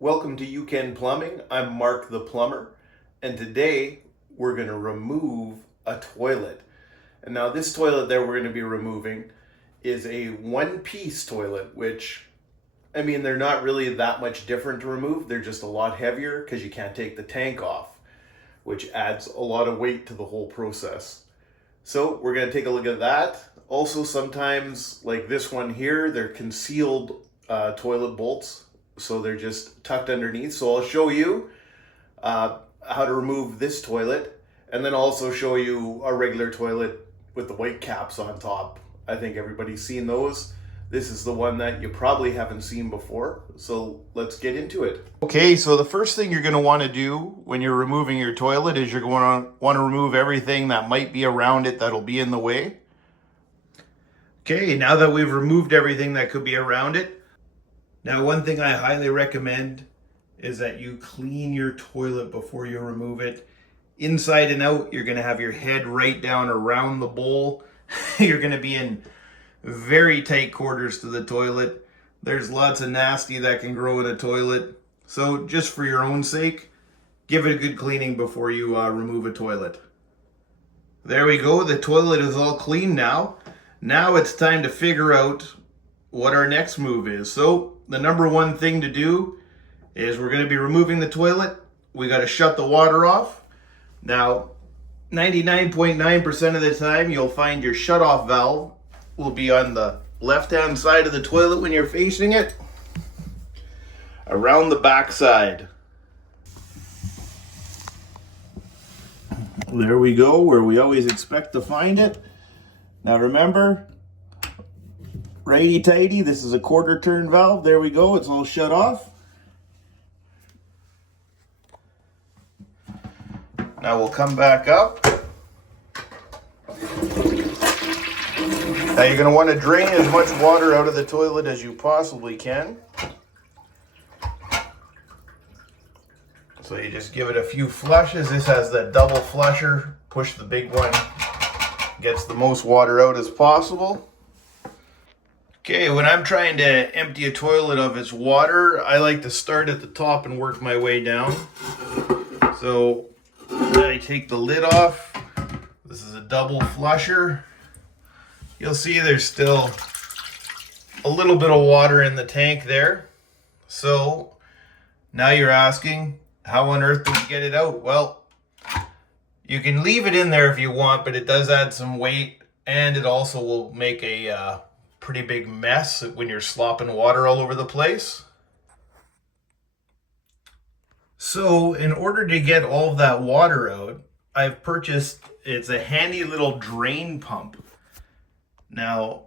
Welcome to You Can Plumbing. I'm Mark the plumber, and today we're going to remove a toilet. And now this toilet that we're going to be removing is a one-piece toilet, which, I mean, they're not really that much different to remove. They're just a lot heavier because you can't take the tank off, which adds a lot of weight to the whole process. So we're going to take a look at that. Also, sometimes, like this one here, they're concealed toilet bolts. So they're just tucked underneath. So I'll show you how to remove this toilet, and then also show you a regular toilet with the white caps on top. I think everybody's seen those. This is the one that you probably haven't seen before. So let's get into it. Okay, so the first thing you're going to want to do when you're removing your toilet is you're going to want to remove everything that might be around it that'll be in the way. Okay, now that we've removed everything that could be around it, now, one thing I highly recommend is that you clean your toilet before you remove it. Inside and out, you're going to have your head right down around the bowl. You're going to be in very tight quarters to the toilet. There's lots of nasty that can grow in a toilet. So just for your own sake, give it a good cleaning before you remove a toilet. There we go. The toilet is all clean now. Now it's time to figure out what our next move is. So the number one thing to do is we're going to be removing the toilet. We got to shut the water off. Now, 99.9% of the time, you'll find your shutoff valve will be on the left-hand side of the toilet when you're facing it, around the back side. There we go, where we always expect to find it. Now remember, righty-tighty, this is a quarter turn valve. There we go, it's all shut off. Now we'll come back up. Now you're going to want to drain as much water out of the toilet as you possibly can. So you just give it a few flushes. This has the double flusher. Push the big one. Gets the most water out as possible. Okay, when I'm trying to empty a toilet of its water, I like to start at the top and work my way down. So I take the lid off. This is a double flusher. You'll see there's still a little bit of water in the tank there. So now you're asking, how on earth do we get it out? Well, you can leave it in there if you want, but it does add some weight, and it also will make a pretty big mess when you're slopping water all over the place. So in order to get all of that water out, I've purchased, it's a handy little drain pump. Now,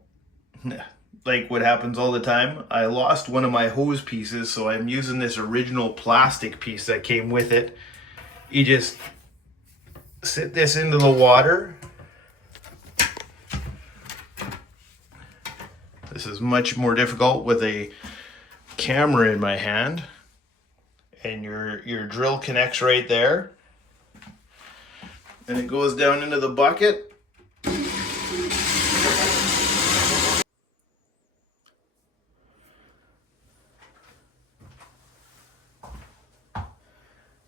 like what happens all the time, I lost one of my hose pieces, so I'm using this original plastic piece that came with it. You just sit this into the water. This is much more difficult with a camera in my hand. And your drill connects right there. And it goes down into the bucket.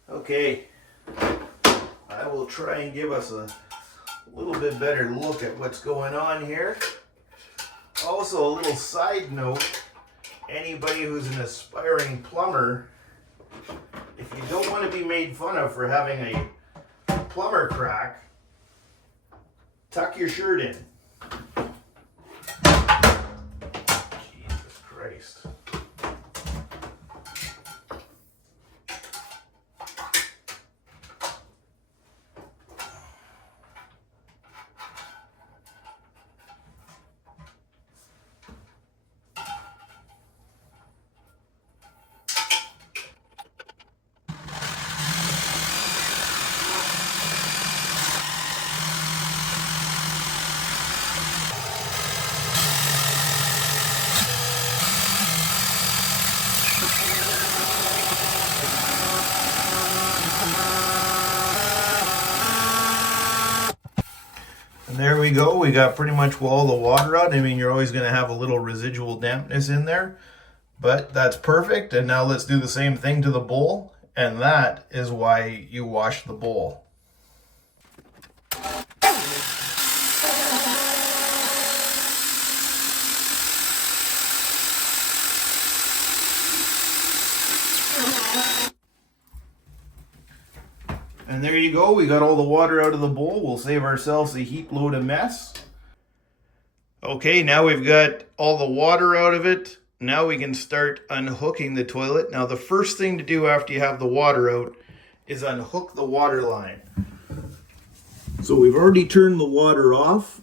Okay, I will try and give us a little bit better look at what's going on here. Also, a little side note, anybody who's an aspiring plumber, if you don't want to be made fun of for having a plumber crack, tuck your shirt in. Jesus Christ. And there we go. We got pretty much all the water out. I mean, you're always going to have a little residual dampness in there. But that's perfect. And now let's do the same thing to the bowl. And that is why you wash the bowl. And there you go. We got all the water out of the bowl. We'll save ourselves a heap load of mess. Okay, now we've got all the water out of it. Now we can start unhooking the toilet. Now the first thing to do after you have the water out is unhook the water line. So we've already turned the water off,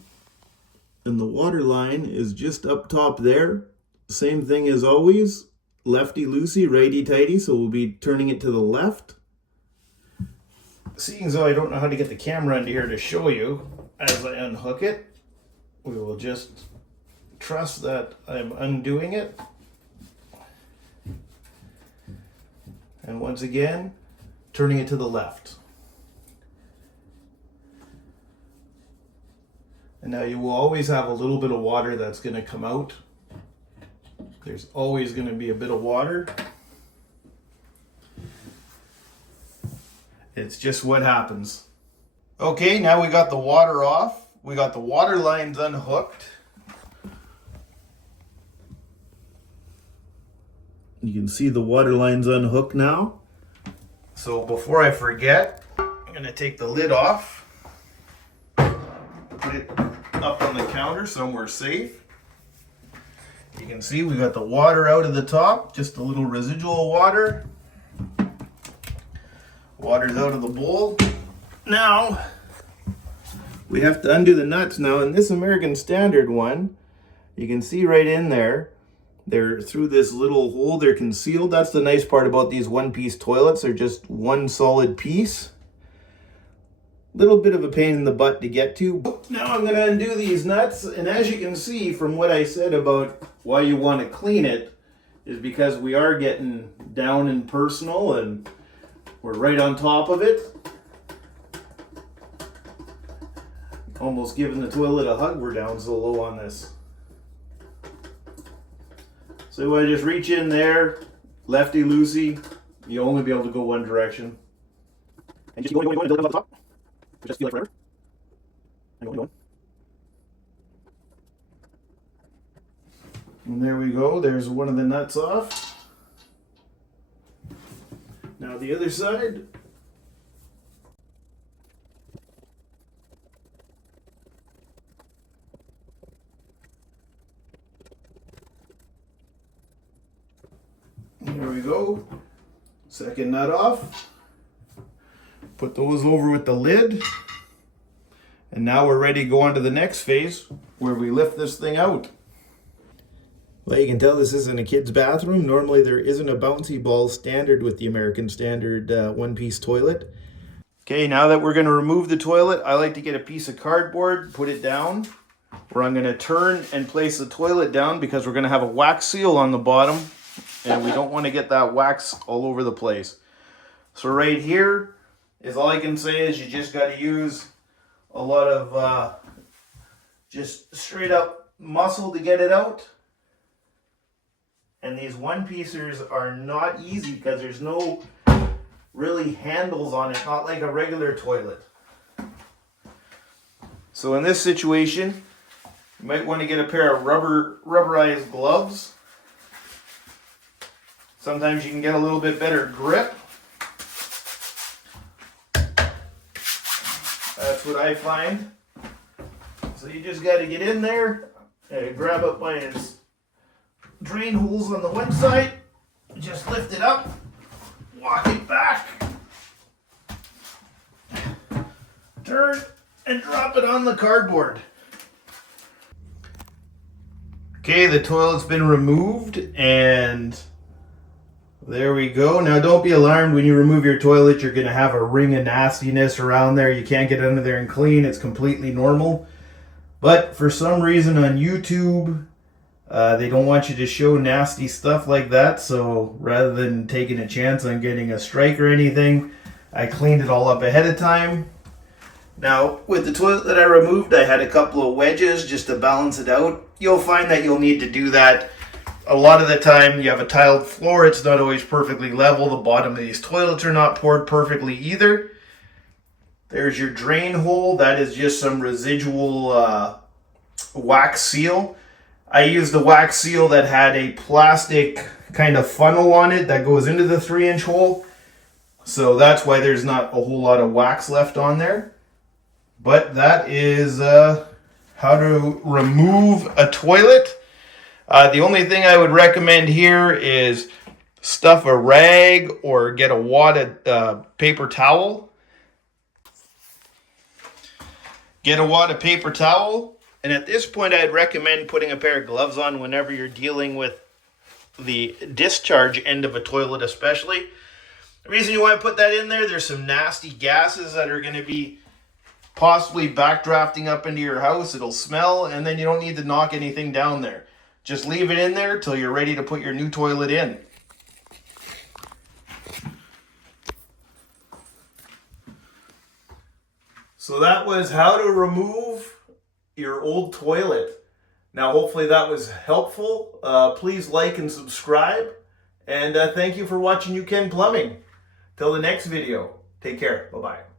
and the water line is just up top there. Same thing as always, lefty-loosey, righty-tighty, so we'll be turning it to the left. Seeing as though I don't know how to get the camera into here to show you as I unhook it, we will just trust that I'm undoing it. And once again, turning it to the left. And now you will always have a little bit of water that's going to come out. There's always going to be a bit of water. It's just what happens. Okay, now we got the water off. We got the water lines unhooked. You can see the water lines unhooked now. So before I forget, I'm going to take the lid off. Put it up on the counter somewhere safe. You can see we got the water out of the top, just a little residual water. Water's out of the bowl. Now, we have to undo the nuts. Now, in this American Standard one, you can see right in there, they're through this little hole, they're concealed. That's the nice part about these one-piece toilets. They're just one solid piece. Little bit of a pain in the butt to get to. Now I'm going to undo these nuts, and as you can see from what I said about why you want to clean it, is because we are getting down and personal, and we're right on top of it. Almost giving the toilet a hug, we're down so low on this. So I just reach in there, lefty-loosey, you'll only be able to go one direction. And just keep going until it comes up top. It just feel like forever. And going. And there we go, there's one of the nuts off. Now the other side. There we go. Second nut off. Put those over with the lid. And now we're ready to go on to the next phase where we lift this thing out. Well, you can tell this isn't a kid's bathroom. Normally there isn't a bouncy ball standard with the American Standard one-piece toilet. Okay, now that we're going to remove the toilet, I like to get a piece of cardboard, put it down, where I'm going to turn and place the toilet down because we're going to have a wax seal on the bottom, and we don't want to get that wax all over the place. So right here is all I can say is you just got to use a lot of just straight up muscle to get it out. And these one-piecers are not easy because there's no really handles on it, not like a regular toilet. So in this situation, you might want to get a pair of rubberized gloves. Sometimes you can get a little bit better grip. That's what I find. So you just got to get in there and grab it by its drain holes on the one side, just lift it up, walk it back, turn, and drop it on the cardboard. Okay, the toilet's been removed, and there we go. Now don't be alarmed when you remove your toilet, you're going to have a ring of nastiness around there. You can't get under there and clean. It's completely normal. But for some reason on YouTube, they don't want you to show nasty stuff like that, so rather than taking a chance on getting a strike or anything, I cleaned it all up ahead of time. Now, with the toilet that I removed, I had a couple of wedges just to balance it out. You'll find that you'll need to do that A lot of the time you have a tiled floor, it's not always perfectly level. The bottom of these toilets are not poured perfectly either. There's your drain hole. That is just some residual wax seal. I used the wax seal that had a plastic kind of funnel on it that goes into the 3-inch hole. So that's why there's not a whole lot of wax left on there. But that is how to remove a toilet. The only thing I would recommend here is stuff a rag or get a wadded paper towel. Get a wad of paper towel. And at this point, I'd recommend putting a pair of gloves on whenever you're dealing with the discharge end of a toilet especially. The reason you want to put that in there, there's some nasty gases that are going to be possibly backdrafting up into your house. It'll smell, and then you don't need to knock anything down there. Just leave it in there till you're ready to put your new toilet in. So that was how to remove your old toilet. Now hopefully that was helpful. Please like and subscribe. And thank you for watching You Can Plumbing. Till the next video, take care. Bye-bye.